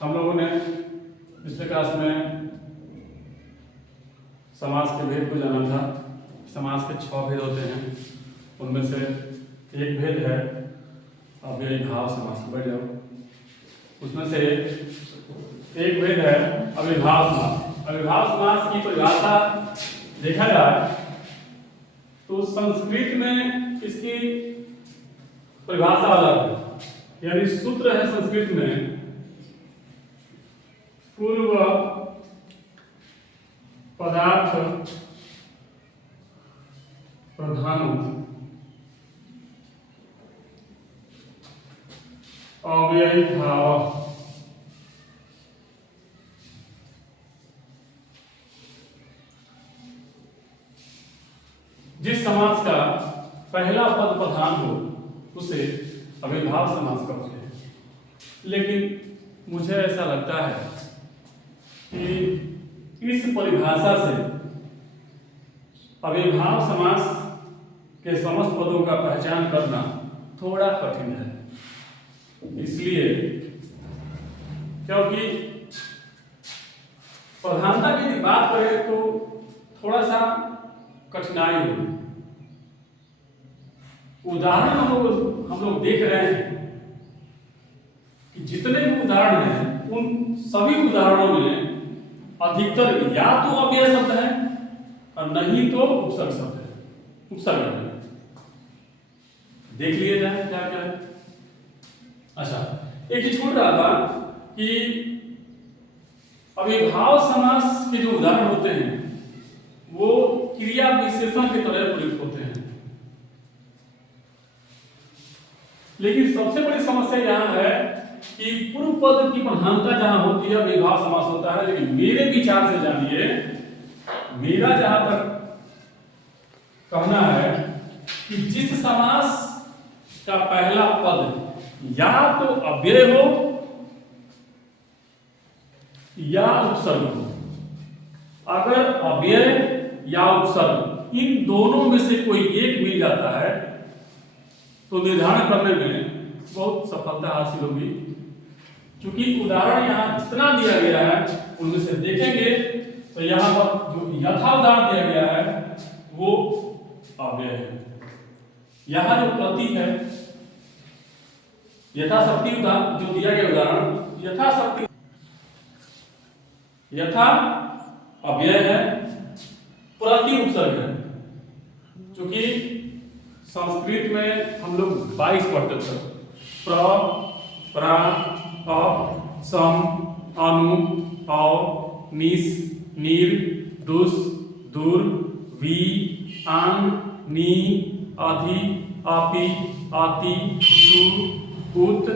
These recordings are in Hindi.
हम लोगों ने पिछले क्लास में समास के भेद को जाना था। समास के 6 भेद होते हैं, उनमें से एक भेद है अव्ययीभाव समास। बैठ जाओ। उसमें से एक भेद है अव्ययीभाव समास। अव्ययीभाव समास की परिभाषा देखा जाए तो संस्कृत में इसकी परिभाषा अलग है, यानी सूत्र है संस्कृत में पूर्व पदार्थ प्रधानो अव्ययीभाव। जिस समास का पहला पद प्रधान हो उसे अव्ययीभाव समास कहते हैं। लेकिन मुझे ऐसा लगता है कि इस परिभाषा से अव्ययीभाव समास के समस्त पदों का पहचान करना थोड़ा कठिन है। इसलिए क्योंकि प्रधानता की यदि बात करें तो थोड़ा सा कठिनाई होगी। उदाहरण हम लोग देख रहे हैं कि जितने भी उदाहरण हैं उन सभी उदाहरणों में अधिकतर या तो अव्यय शब्द है और नहीं तो उपसर्ग शब्द है। उपसर्ग है। देख लिए जाए क्या क्या है। अच्छा, एक ही छूट रहा था कि अव्ययीभाव समास के जो उदाहरण होते हैं वो क्रिया विशेषण की तरह प्रयुक्त होते हैं। लेकिन सबसे बड़ी समस्या यहाँ है कि पूर्व पद की प्रधानता जहां होती है अव्ययीभाव समास होता है। लेकिन मेरे विचार से जानिए, मेरा जहां तक कहना है कि जिस समास का पहला पद या तो अव्यय हो या उपसर्ग हो, अगर अव्यय या उपसर्ग इन दोनों में से कोई एक मिल जाता है तो निर्धारण करने में बहुत सफलता हासिल होगी। क्योंकि उदाहरण यहाँ जितना दिया गया है उनमें से देखेंगे तो यहाँ पर जो यथा उदाहरण दिया गया है वो अव्यय है। यहाँ जो प्रति है यथाशक्ति उदाहरण जो दिया गया उदाहरण यथाशक्ति यथा अव्यय है, प्रति उपसर्ग है। क्योंकि संस्कृत में हम लोग 22 पढ़ते थे, प्र प्रा अप सम अनु अव निस नीर दुस दूर वी आंग नी अधि अपि अति सु उत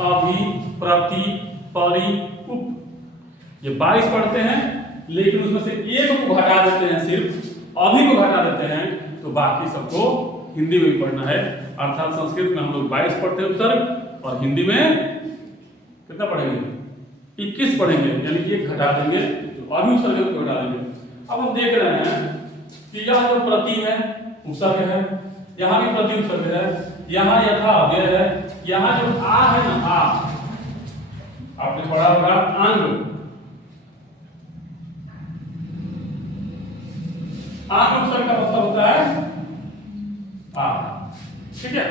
अभि प्रति परि उप। ये 22 पढ़ते हैं, लेकिन उसमें से एक को घटा देते हैं, सिर्फ अभी को घटा देते हैं, तो बाकी सबको हिंदी में भी पढ़ना है। अर्थात संस्कृत में हम लोग 22 पढ़ते हैं उपसर्ग और हिंदी में कितना पढ़ेंगे? 21 पढ़ेंगे, यानी एक घटा देंगे तो अभी उपसर्ग को घटा देंगे। अब हम देख रहे हैं कि यह जो प्रति है उपसर्ग है, यहाँ भी प्रति उपसर्ग है, यहाँ यथा अव्यय है, यहाँ जो आ है ना आ, आपने पढ़ा होगा आंग। आंग उपसर्ग का मतलब होता है आ, ठीक है।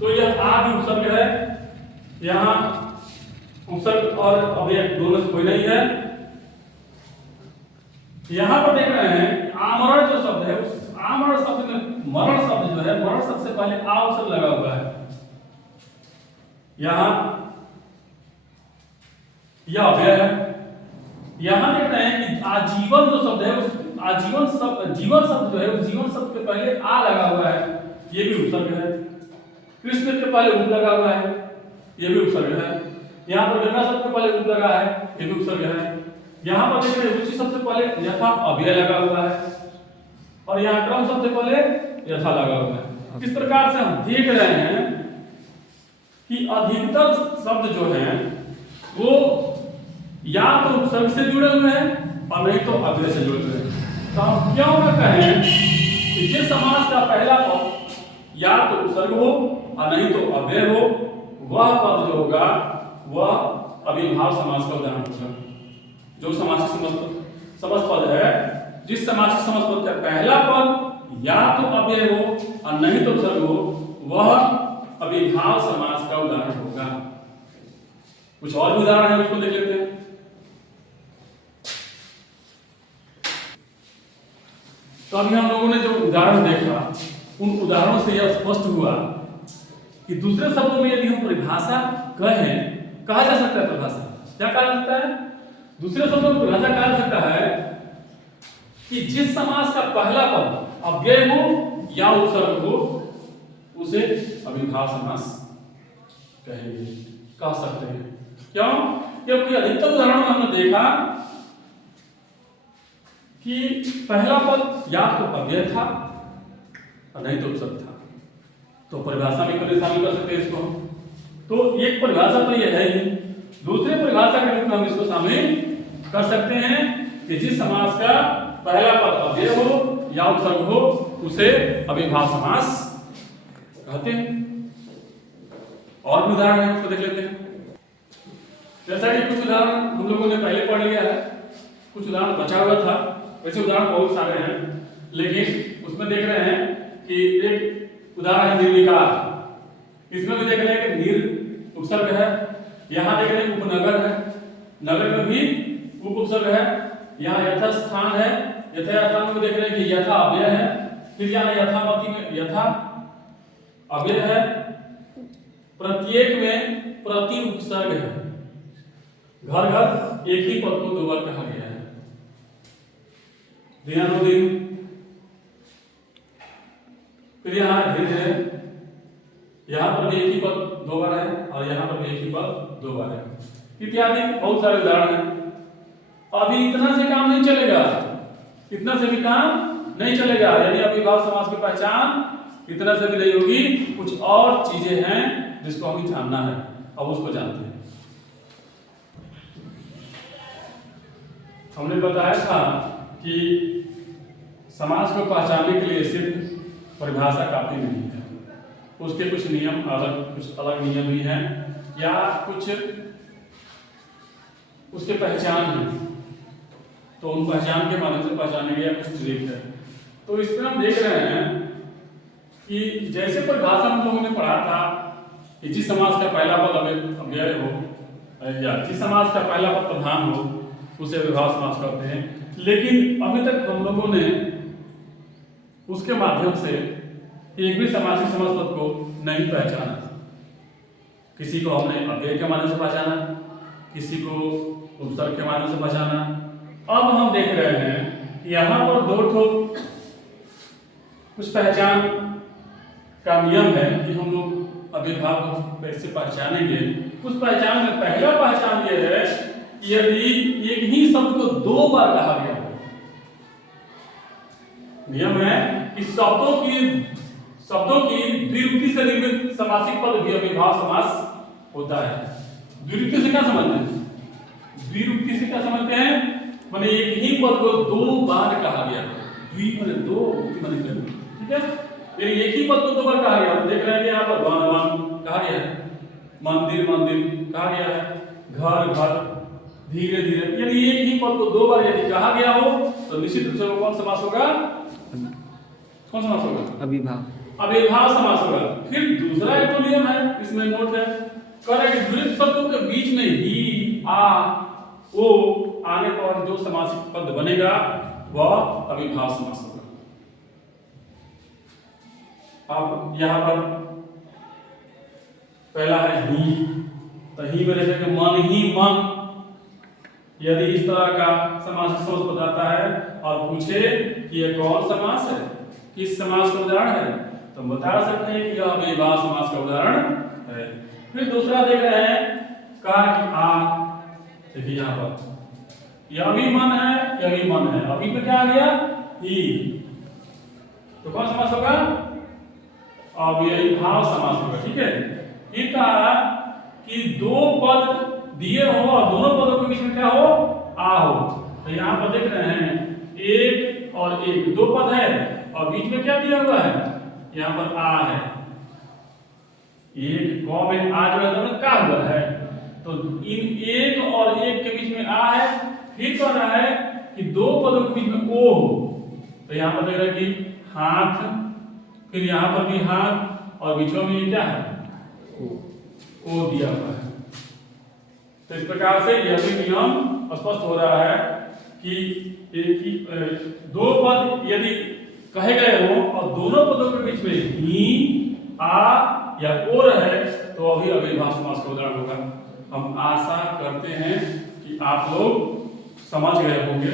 तो यह आ भी उपसर्ग है, यहाँ उपसर्ग और अव्यय दोनों से कोई नहीं है। यहां पर देख रहे हैं आमरण जो शब्द है, उस आमरण शब्द में मरण शब्द जो है, मरण शब्द से पहले आ उपसर्ग लगा हुआ है। यहां यह अव्यय है। यहां देख रहे हैं कि आजीवन जो शब्द है, उस आजीवन शब्द जीवन शब्द जो है, उस जीवन शब्द के पहले आ लगा हुआ है, ये भी उपसर्ग है। कृष्ण के पहले उप लगा हुआ है, ये भी उपसर्ग है। यहाँ पर गंगा शब्द के पहले उप लगा है, ये भी उपसर्ग है। यहाँ पर देख रहे हैं रुचि शब्द से पहले यथा अव्यय लगा हुआ है और यहाँ क्रम शब्द से पहले यथा लगा हुआ है। इस प्रकार से हम देख रहे हैं कि अधिकतर शब्द जो हैं वो या तो उपसर्ग से जुड़े हुए हैं और नहीं तो अव्यय से जुड़े हुए हैं। तो हम क्यों न कहें कि जिस समास का पहला पद या तो उपसर्ग हो और नहीं तो अव्यय हो, वह पद जो होगा वह अविभाव समास का उदाहरण होगा। जो समासिक समस्त पद है, जिस समासिक समस्त पद का पहला पद या तो अव्यय हो और नहीं तो उपसर्ग हो, वह अविभाव समास का उदाहरण होगा। कुछ और भी उदाहरण है, उसको देख लेते हैं। तो अभी हम लोगों ने जो उदाहरण देखा, उन उदाहरणों से यह स्पष्ट हुआ कि दूसरे शब्दों में यदि हम परिभाषा कहें, कहा जा सकता है परिभाषा, क्या कहा जा सकता है? दूसरे शब्दों में परिभाषा कहा जा सकता है कि जिस समास का पहला पद अव्यय हो या उपसर्ग हो, उसे अविभाव समास कहेंगे, कह सकते हैं। क्यों? क्योंकि अधिकतर उदाहरणों में हमने देखा कि पहला पद या तो अव्यय था और नहीं तो उपसर्ग था, तो परिभाषा में कभी शामिल कर सकते हैं इसको। तो एक परिभाषा तो यह है ही, दूसरे परिभाषा के रूप में हम इसको शामिल कर सकते हैं कि जिस समास का पहला पद अव्यय हो या उपसर्ग हो, उसे अविभाव समास कहते हैं। और भी उदाहरण है, उसको देख लेते हैं। जैसा कि कुछ उदाहरण हम लोगों ने पहले पढ़ लिया है, कुछ उदाहरण बचा हुआ था। वैसे उदाहरण बहुत सारे हैं, लेकिन उसमें देख रहे हैं कि एक उदाहरण है निर्विकार। इसमें भी देख रहे हैं कि निर उपसर्ग है, यहाँ देख रहे हैं उपनगर है, नगर में भी उप उपसर्ग है, यहाँ यथास्थान है, यथास्थान में देख रहे हैं कि यथा अव्यय है, फिर यहाँ यथामति में यथा अव्यय है, प्रत्येक में प्रति उपसर्ग है, घर घर एक ही पद को दो बार कहा गया है, दिनानुदिन, फिर यहाँ धीरे यहाँ पर भी एक ही पद दो बार है और यहाँ पर भी एक ही पद दो बार है, इत्यादि बहुत सारे उदाहरण हैं। अभी इतना से काम नहीं चलेगा, इतना से भी काम नहीं चलेगा। यदि अविभाव समास की पहचान इतना से भी नहीं होगी, कुछ और चीजें हैं जिसको हमें जानना है, अब उसको जानते हैं। हमने बताया था कि समास को पहचानने के लिए सिर्फ परिभाषा काफी नहीं है, उसके कुछ नियम कुछ अलग नियम भी हैं, या कुछ उसके पहचान है, तो उन पहचान के माध्यम से पहचानेंगे, या कुछ ट्रिक है। तो इसमें हम देख रहे हैं कि जैसे परिभाषा हम लोगों ने पढ़ा था कि जिस समास का पहला पद अव्यय हो या जिस समास का पहला पद प्रधान हो, उसे अविभाव समास कहते हैं। लेकिन अभी तक हम लोगों ने उसके माध्यम से एक भी समासिक समास पद को नहीं पहचाना। किसी को हमने अव्यय के माध्यम से पहचाना, किसी को उपसर्ग के माध्यम से पहचाना। अब हम देख रहे हैं कि यहाँ पर दो ठो कुछ पहचान का नियम है कि हम लोग अविभाव को कैसे पहचानेंगे। उस पहचान में पहला पहचान ये है कि यदि एक ही शब्द को दो बार कहा गया हो, नियम है कि शब्दों की द्विरूपी से निर्मित समासिक पद भी अविभाव समास होता है। द्विरूपी से क्या समझते हैं? द्विरूपी से क्या समझते हैं? माने एक ही पद को दो बार कहा गया, द्वि माने दो, रूपी माने तीन, ठीक है। यानी एक ही पद को दो बार कहा गया। देख रहे हैं कि यहाँ पर वन वन कहा गया है, मंदिर मंदिर कहा गया है, घर घर, धीरे धीरे, यानी एक ही पद को दो बार यदि कहा गया हो तो निश्चित रूप से वो कौन समास होगा? कौन समास होगा? अविभाव समास होगा। फिर दूसरा एक तो नियम है, इसमें नोट है, कह रहे कि द्विरूप शब्दों के बीच में ही आ ओ आने पर जो समासिक पद बनेगा वह अविभाव समास होगा। अब यहाँ पर पहला है ही, तो ही में जैसे मन ही मन, यदि इस तरह का समासिक समास पद आता है और पूछे कि यह कौन समास है, किस समास का उदाहरण है, तो हम बता सकते हैं कि यह अविभाव समास का उदाहरण है। फिर दूसरा देख रहे हैं, कहा कि आ, देखिए यहाँ पर यह भी मन है, यह भी मन है, अभी पे क्या आ गया? ही, तो कौन समास होगा? अविभाव समास होगा, ठीक है। फिर कहा कि दो पद दिए हो और दोनों पदों के बीच में क्या हो? आ हो, तो यहाँ पर देख रहे हैं एक और एक, दो पद है और बीच में क्या दिया हुआ है? यहाँ पर आ है, एक कौ में आ जो है दोनों का हुआ है, तो तो इन एक और एक के बीच में आ है, फिर कह रहा है कि दो पदों के बीच में ओ हो, तो यहाँ पर देख रहा है कि हाथ, फिर यहाँ पर भी हाथ और बीच में ये क्या है ओ दिया हुआ है। तो इस प्रकार से यह भी नियम स्पष्ट हो रहा है कि एक ही दो पद यदि कहे गए हो और दोनों पदों के बीच में ही आ या ओ रहे तो अभी अव्ययभाव समास का उदाहरण होगा। हम आशा करते हैं कि आप लोग समझ गए होंगे।